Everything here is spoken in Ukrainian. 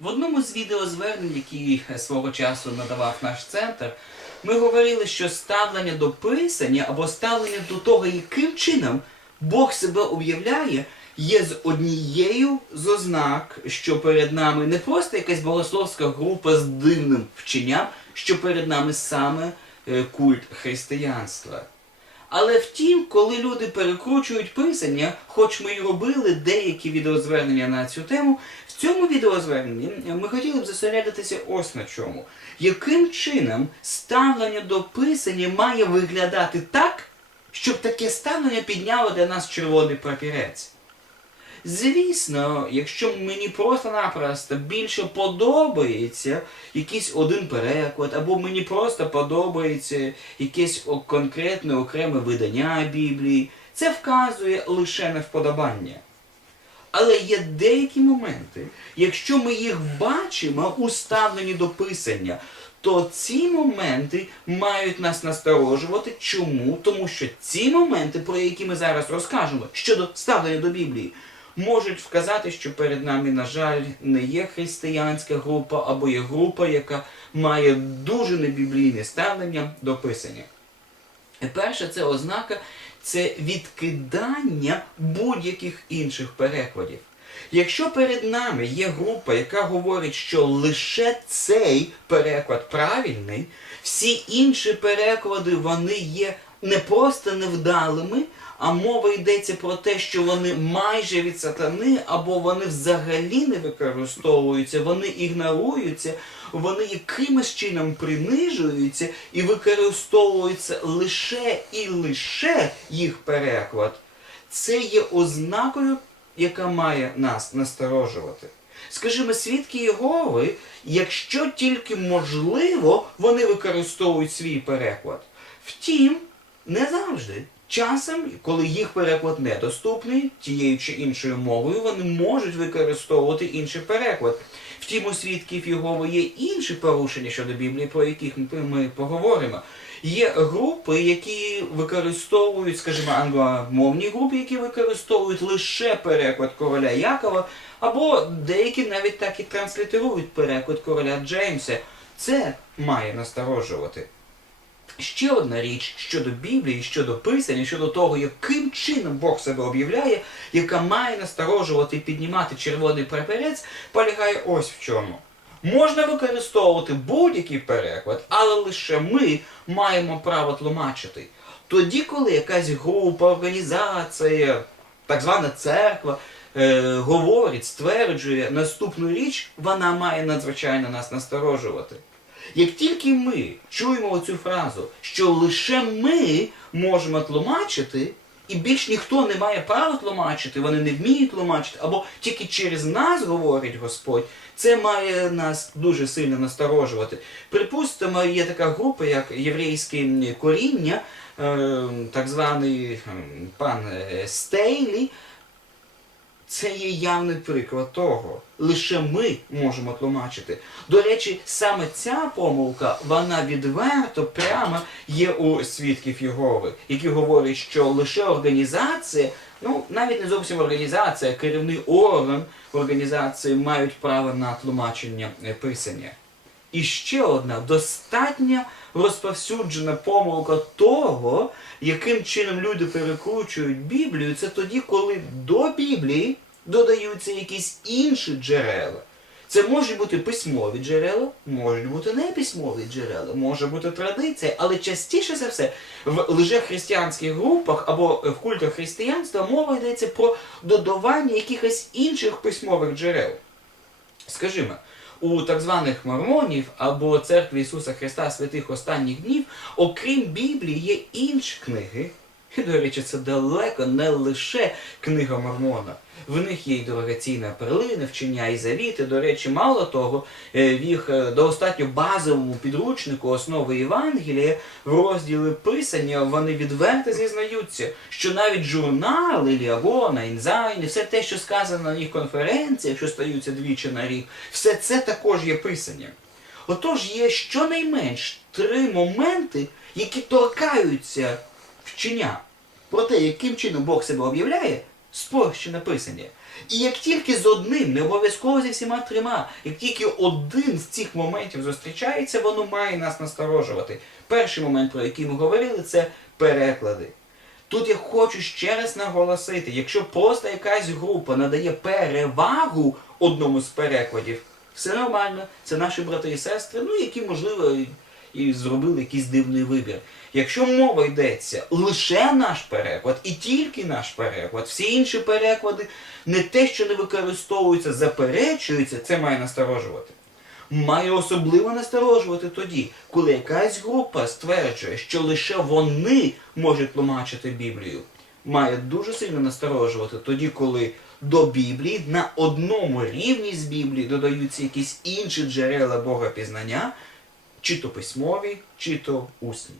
В одному з відеозвернень, які е, свого часу надавав наш центр, ми говорили, що ставлення до писання або ставлення до того, яким чином Бог себе уявляє, є з однією з ознак, що перед нами не просто якась богословська група з дивним вченням, що перед нами саме е, культ християнства. Але втім, коли люди перекручують писання, хоч ми й робили деякі відеозвернення на цю тему, в цьому відеозверненні ми хотіли б зосередитися ось на чому. Яким чином ставлення до писання має виглядати так, щоб таке ставлення підняло для нас червоний прапірець? Звісно, якщо мені просто-напросто більше подобається якийсь один переклад, або мені просто подобається якесь конкретне окреме видання Біблії, це вказує лише на вподобання. Але є деякі моменти, якщо ми їх бачимо у ставленні до писання, то ці моменти мають нас насторожувати. Чому? Тому що ці моменти, про які ми зараз розкажемо щодо ставлення до Біблії, можуть вказати, що перед нами, на жаль, не є християнська група або є група, яка має дуже небіблійне ставлення до писання. Перша це ознака це відкидання будь-яких інших перекладів. Якщо перед нами є група, яка говорить, що лише цей переклад правильний, всі інші переклади вони є не просто невдалими, а мова йдеться про те, що вони майже від сатани, або вони взагалі не використовуються, вони ігноруються, вони якимось чином принижуються і використовуються лише і лише їх переклад. Це є ознакою, яка має нас насторожувати. Скажімо, свідки Єгови, якщо тільки можливо, вони використовують свій переклад. Втім, не завжди. Часом, коли їх переклад недоступний тією чи іншою мовою, вони можуть використовувати інший переклад. Втім, у свідків Єгови є інші порушення щодо Біблії, про яких ми- поговоримо. Є групи, які використовують, скажімо, англомовні групи, які використовують лише переклад короля Якова, або деякі навіть так і транслітерують переклад короля Джеймса. Це має насторожувати. Ще одна річ щодо Біблії, щодо писання, щодо того, яким чином Бог себе об'являє, яка має насторожувати і піднімати червоний прапорець, полягає ось в чому. Можна використовувати будь-який переклад, але лише ми маємо право тлумачити. Тоді, коли якась група, організація, так звана церква е, говорить, стверджує наступну річ, вона має надзвичайно нас насторожувати. Як тільки ми чуємо оцю фразу, що лише ми можемо тлумачити, і більш ніхто не має права тлумачити, вони не вміють тлумачити, або тільки через нас говорить Господь, це має нас дуже сильно насторожувати. Припустимо, є така група, як єврейське коріння, е, так званий ем, пан е, Стейлі, це є явний приклад того. Лише ми можемо тлумачити. До речі, саме ця помилка, вона відверто прямо є у свідків Єгови, які говорять, що лише організація, ну навіть не зовсім організація, керівний орган організації мають право на тлумачення е, писання. І ще одна достатньо розповсюджена помилка того, яким чином люди перекручують Біблію, це тоді, коли до Біблії додаються якісь інші джерела. Це можуть бути письмові джерела, можуть бути неписьмові джерела, може бути традиція, але частіше за все в лжехристиянських групах або в культах християнства мова йдеться про додавання якихось інших письмових джерел. Скажімо, у так званих мормонів або церкві Ісуса Христа святих останніх днів, окрім Біблії, є інші книги. І, до речі, це далеко не лише книга Мормона. В них є й дорогоцінна перлина, вчення і завіти. До речі, мало того, е, в їх е, достатньо базовому підручнику основи Євангелія в розділі писання вони відверто зізнаються, що навіть журнали Ліагона, Інзайн, все те, що сказано на їх конференціях, що стаються двічі на рік, все це також є писанням. Отож є щонайменш три моменти, які торкаються вчення про те, яким чином Бог себе об'являє спрощене писання. І як тільки з одним, не обов'язково зі всіма трьома, як тільки один з цих моментів зустрічається, воно має нас насторожувати. Перший момент, про який ми говорили, це переклади. Тут я хочу ще раз наголосити, якщо просто якась група надає перевагу одному з перекладів, все нормально, це наші брати і сестри, ну які, можливо, і зробили якийсь дивний вибір. Якщо мова йдеться лише наш переклад і тільки наш переклад, всі інші переклади не те, що не використовуються, заперечуються, це має насторожувати. Має особливо насторожувати тоді, коли якась група стверджує, що лише вони можуть тлумачити Біблію. Має дуже сильно насторожувати тоді, коли до Біблії на одному рівні з Біблії додаються якісь інші джерела Бога пізнання, чи то письмові, чи то усні.